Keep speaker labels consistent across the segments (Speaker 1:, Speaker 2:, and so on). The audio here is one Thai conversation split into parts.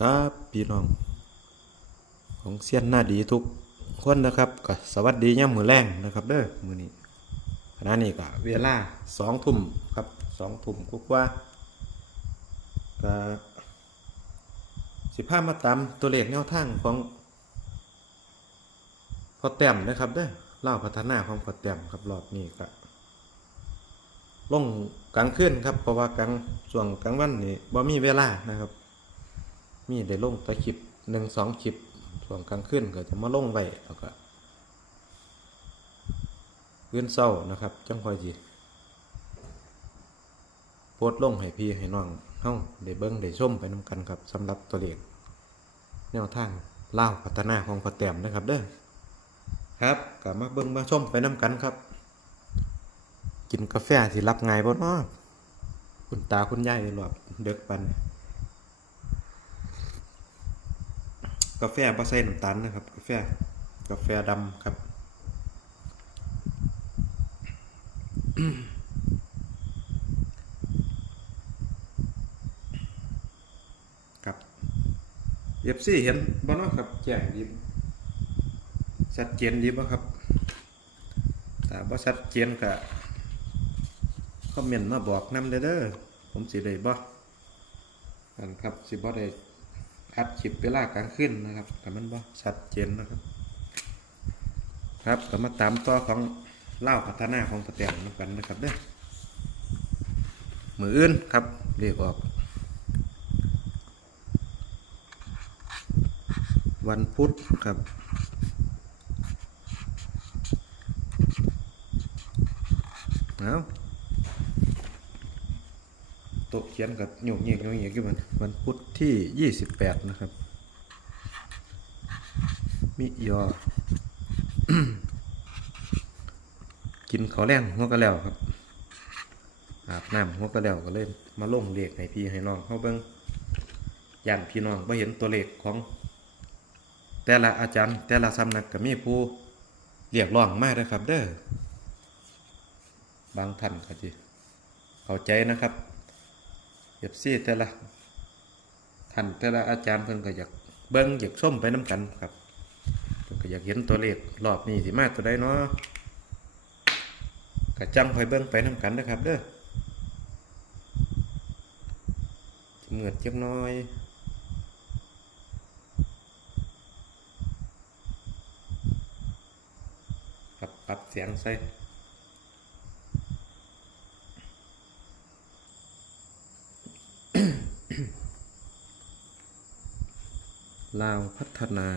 Speaker 1: ครับพี่น้อง ของเซียนหน้าดีทุกคนนะครับก็สวัสดีย่ำมือแรงนะครับเด้อมือนี้ขณะนี้ก็เวลาสองทุ่มครับสองทุ่มกว่าก็สิพามาตามตัวเลขแนวทางของพอแต้มนะครับเด้อเล่าพัฒนาของพอแต้มครับรอบนี้ก็ลงกลางคืนครับเพราะว่ากลางช่วงกลางวันนี่บ่มีเวลานะครับ มีได้ลงแตะคลิปหนึ่งสองคลิปส่วนกลางคืนก็จะมาลงไว้แล้วก็คืนเศร้านะครับ จังคอยจีโพสลงให้พี่ให้น้องเฮ้าได้เบิ้งได้ชมไปนํกันครับสำหรับตัวเลขแนวทางเล่าพัฒนาของพอแต้มนะครับเด้อครับก็มาเบิ้งมาชมไปนํกันครับ กินกาแฟที่รับง่ายบ่เนาะคุณตาคุณยายหลอบเด็กปัน กาแฟบ่ใส่น้ำตาลนะครับ กาแฟ กาแฟดำครับครับเอฟซีเห็นบ่เนะครับแจ้งดีชัดเจนดีบ่ครับถ้าบ่ชัดเจนก็คอมเมนต์มาบอกนำเด้อเด้อผมสิได้บ่กันครับสิบ่ได้ อัดคลิปเวลากลางคืนนะครับแต่มันบ่ชัดเจนนะครับ ครับก็มาตามต่อของเล่าพัฒนาของประเตียนกันนะครับเด้อมืออื่นครับเรียกออก วันพุธครับเอาโต๊ะ เขียนกับโยกเงียกโยกเงียกอยู่มันวันพุธที่28นะครับ มิยอ กินข้าวแรงหัวก็แล้วครับ อาบน้ำหัวก็แล้วก็เลยมาลงเลขให้พี่ให้น้องเขาเบิ่งย่านพี่น้องไ่เห็นตัวเลขของแต่ละอาจารย์ แต่ละสำนักก็มีผู้เรียกร้องมาเด้อครับเด้อบางท่านก็จิเข้าใจนะครับ เอฟซีแต่ละท่านแต่ละอาจารย์เพิ่นก็อยากเบิ่งอยากส้มไปน้ำกันครับเพิ่นก็อยากเห็นตัวเลขรอบนี้สิมาตัวใดเนาะก็จังคอยเบิ่งไปน้ำกันนะครับเด้อเหมือดจักน้อยปรับปรับเสียงใส่ ลาวพัฒนา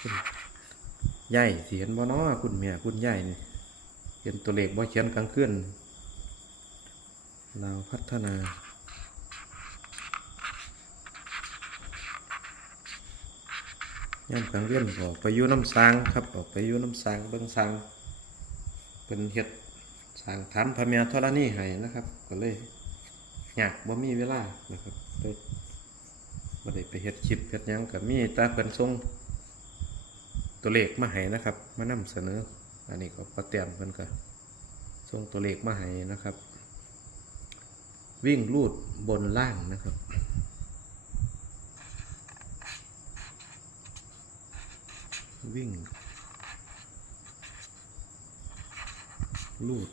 Speaker 1: คุณยายสิเห็นบ่นาะคุณแม่คุณยายนี่เห็นตัวเลขบ่เขียนกลางคืนลาวพัฒนาย่ำกลางเรียนก็ออกไปยู่น้ำสางครับออกไปยู่น้ำสางเบิ่งสางเป็นเฮ็ดสางฐานพระเมียธรณีให้นะครับ ก็เลย ยากบ่มีเวลานะครับเลยบ่ได้ไปเฮ็ดคลิปเฮ็ดหยังก็มีต่เพิ่นส่งตัวเลขมาให้นะครับ มานำเสนอ อันนี้ก็ประเตรียมเพิ่นก็ส่งตัวเลขมาให้นะครับ วิ่งลูดบนล่างนะครับวิ่ง ลูด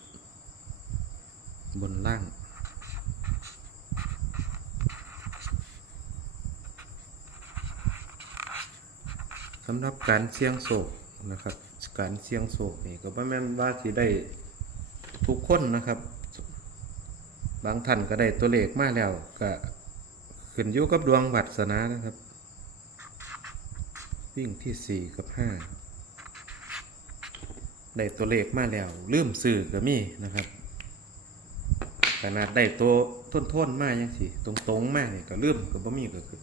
Speaker 1: บนล่าง สำหรับการเสี่ยงโศกนะครับ การเสี่ยงโศกนี่ก็บ่แม่นว่าสิได้ทุกคนนะครับ บางท่านก็ได้ตัวเลขมาแล้วก็ขึ้นอยู่กับดวงวัสนานะครับ วิ่งที่สี่กับห้าได้ตัวเลขมาแล้วลืมสื่อก็มีนะครับ ขนาดได้ตัวท้นทนๆมายังสิตรงตรงๆมาเนี่ยก็ลืมก็บ่มีก็คือ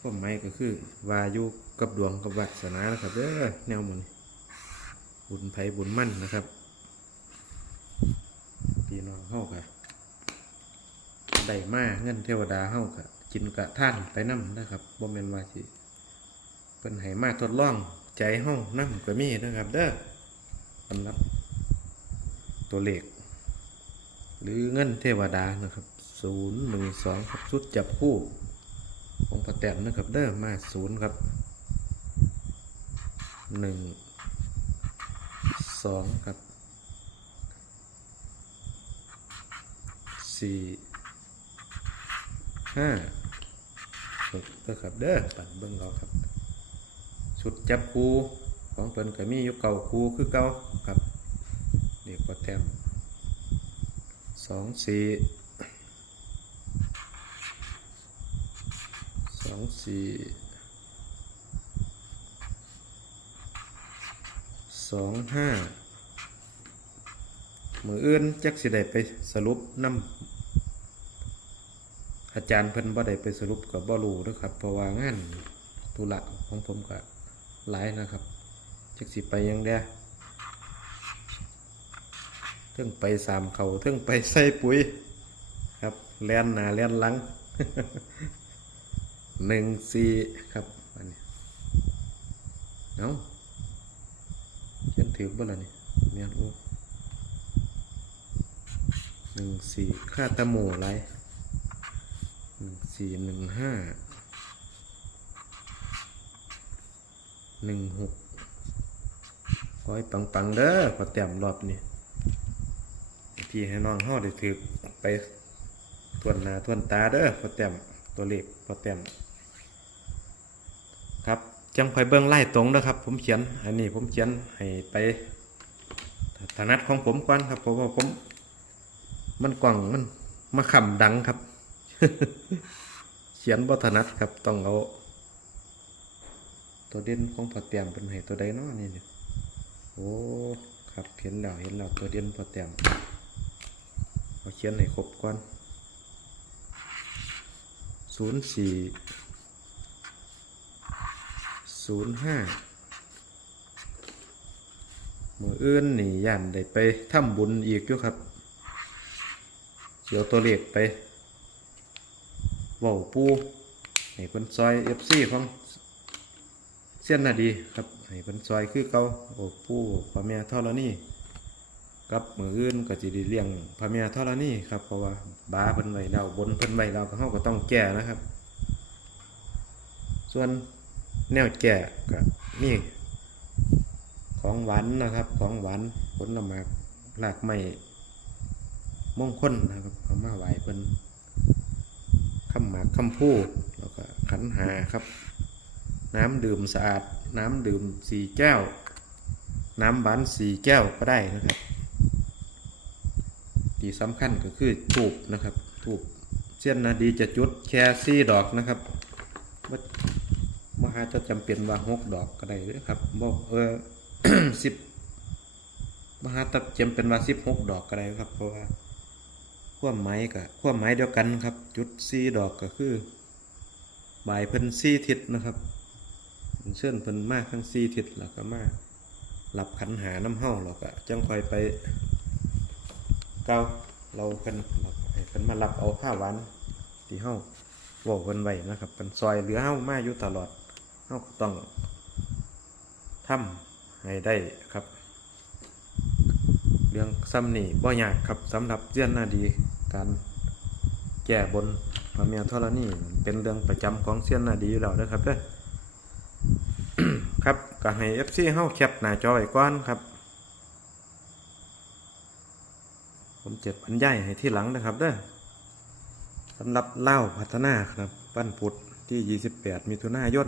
Speaker 1: ความหมายก็คือวาอยุกับดวงกับวัดสนานะครับเด้อแนวหมันบุญไผ่บุญมั่นนะครับพี่น้องเฮากะได้มาเงินเทวดาเฮากะกินกะท่านไปนํนะครับบ่แม่นว่าสิเพิ่นให้มาทดลองใจเฮานํก็มีนะครับ เด้อสำหรับตัวเลขหรือเงินเทวดานะครับศูนย์หนึ่งสองครับชุดจับคู่ ของประแตมนะครับเด้อมาศูนย์ครับหนึ่งสองครับสี่ห้าหกเด้อครับเด้อปัดเบิ้งเราครับชุดจับคู่ของเพิ่นก็มีอยู่เก่าคู่คือเก่าครับเด็กประแตมสองสี่ สี่สองห้ามืออื่นจักสิได้ไปสรุปนำอาจารย์เพิ่นบ่ได้ไปสรุปกับบ่รู้เด้อครับ เพราะว่างานธุระของผมก็หลายนะครับ จักสิไปยังเด้เทิงไปสามเขาเทิงไปใส่ปุ๋ยครับแลนหนาแลนหลัง หนึ่งสี่ครับอันนี้เอาเขียนถือบ่ล่ะนี่เมียนโอ้หนึ่งสี่ค่าตะโมอะไรหนึ่งสี่หนึ่งห้าหนึ่งหกขอให้ปังๆเด้อพอแต้มรอบนี้ที่ให้น้องเฮาได้ถือไปทวนหน้าทวนตาเด้อพอแต้มตัวเลขพอแต้ม จังคอยเบิ่งไล่ตรงเด้อครับ ผมเขียน อันนี้ผมเขียนให้ไปถนัดของผมก่อนครับเพราะว่าผม มันกว่างมันมาขำดังครับ เขียนบ่ถนัดครับต้องเอาตัวเด่นของพอแต้มเป็นให้ตัวใดเนาะนี่เนี่ยโอ้ครับเห็นแล้วเห็นแล้วตัวเด่นพอแต้มเอาเขียนให้ครบก่อนศูนย์สี่ ศูนย์ห้ามืออื่นนี่ย่านได้ไปทำบุญอีกอยู่ครับเสียวตัวเลขไปว้าปูให้เพิ่นซอยเอฟซีของเสี้ยนนาดีครับให้เพิ่นซอยคือเกาโอ้ปูพ่อแม่เท่าแล้วนี่กับมืออื่นก็สิได้เลี้ยงพระเมียธรณีครับเพราะว่าบาเพิ่นไว้แล้วบนเพิ่นไว้แล้วก็เฮาก็ต้องแก้นะครับ ส่วน แนวแก้ก็มีของหวานนะครับ ของหวานผลไม้รากไม้มงคลนะครับเอามาไหวเพิ่นคำหมากคำพูแล้วก็ขันหาครับ น้ำดื่มสะอาด น้ำดื่มสี่แก้ว น้ำหวานสี่แก้วก็ได้นะครับที่สำคัญก็คือทูบนะครับทูบเส้นนาดีจะจุดแค่สี่ดอกนะครับาจะจำเป็นว่าหกดอกก็ได้เลยครับบอกเออสิบมหาจะจำเป็นว่าสิบหกดอกก็ได้ครับ เพราะว่าความหมายกับความหมายเดียวกันครับ จุดสี่ดอกก็คือบ่ายเพิ่นสี่ทิศนะครับเชิญเพิ่นมากทั้งสี่ทิศแล้วก็มากหลับขันหาน้ำเห้าแล้วก็จังคอยไปเกาเราเพิ่นเราเพิ่นมารับเอาผ้าหวานที่เฮาเว้าเพิ่นไว้นะครับเป็นซอยเหลือเฮามาอยู่ตลอด เฮาก็ต้องทำให้ได้ครับ เรื่องซ้ำนี่บ่ยากครับสำหรับเจียนนาดีการแก้บนพระเมียธรณีเป็นเรื่องประจำของเซียนนาดีอยู่แล้วนะครับเด้อครับก็ให้ FC เฮาแคปหน้าจอไว้ก่อนครับ ผมเจ็บบรรยายให้ที่หลังนะครับเด้อสำหรับเล่าพัฒนาครับวันพุทธ ที่ 28 มิถุนายน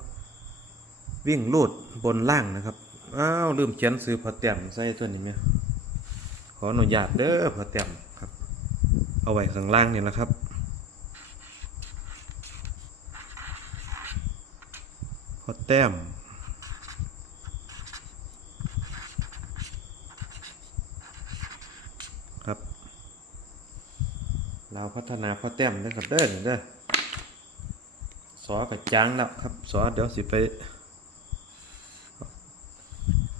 Speaker 1: 2566 วิ่งลูดบนล่างนะครับ อ้าว ลืมเขียนซื้อพอเต็มใส่ตัวนี้ไหมขออนุญาตเด้อพอเต็มครับ เอาไว้ข้างล่างนี่นะครับพอแต้มครับเราพัฒนาพ่อแต้มเด้อครับเด้อเด้อ สอกับจางแล้วครับ สอเดี๋ยวสิไป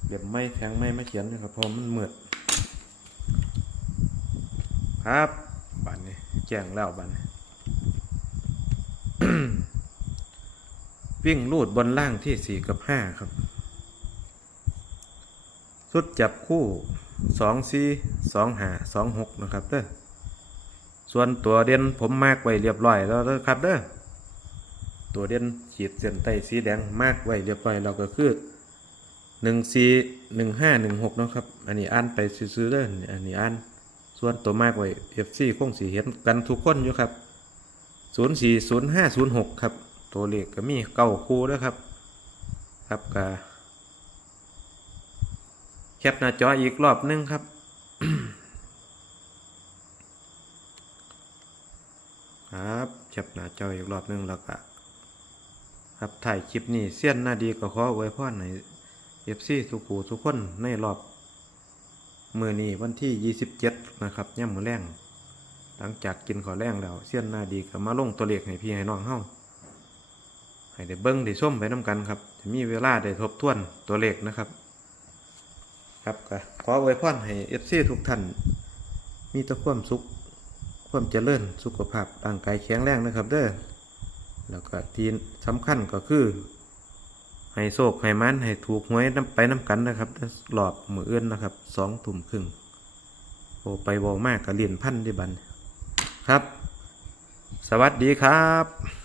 Speaker 1: เดี๋ยวไม่แทงไม่มาเขียนนะครับเพราะมันเมืดครับบันนี้แจ้งแล้วบันนี้วิ่งลูดบนล่างที่สี่กับห้าครับสุดจับคู่สองสี่สองห้าสองหกนะครับเด้อส่วนตัวเด่นผมมากไว้เรียบร้อยแล้วครับเด้อ ตัวเด่นขีดเส้นใต้สีแดงมากไว้เรียบร้อยแล้วก็คือหนึ่งสี่หนึ่งห้าหนึ่งหกนะครับ อันนี้อ่านไปซื้อๆเด้ออันนี้อ่าน ส่วนตัวมากไว้เอฟซีคงสีเห็นกันทุกคนอยู่ครับศูนย์สี่ศูนย์ห้าศูนย์หกครับ ตัวเลขก็มีเก้าคู่ด้วครับ ครับกาแคปหน้าจออีกรอบนึงครับครับแคปหน้าจออีกรอบนึงแล้วก็ ครับถ่ายคลิปนี้เสี้ยนหน้าดีก็ขอไว้พรในเอฟซีทุกผู้ทุกคนในรอบมือนี้วันที่ 27 นะครับย่ำมือแรงหลังจากกินขอแรงแล้วเสี้ยนหน้าดีก็มาลงตัวเลขให้พี่ให้น้องเฮ้าให้ได้เบิ้งได้ส้มไปน้ำกันครับ จะมีเวลาได้ทบทวนตัวเลขนะครับ ครับก็ขออวยพรให้เอฟซีทุกท่านมีแต่ความสุข ความเจริญสุขภาพร่างกายแข็งแรงนะครับเด้อ แล้วก็ที่สำคัญก็คือให้โศกให้มันให้ถูกหวยน้ำไปน้ำกันนะครับหลอบมือเอื้อนนะครับสองถุ่มครึ่งโอไปวอมากกับเรียนพันที่บันครับ สวัสดีครับ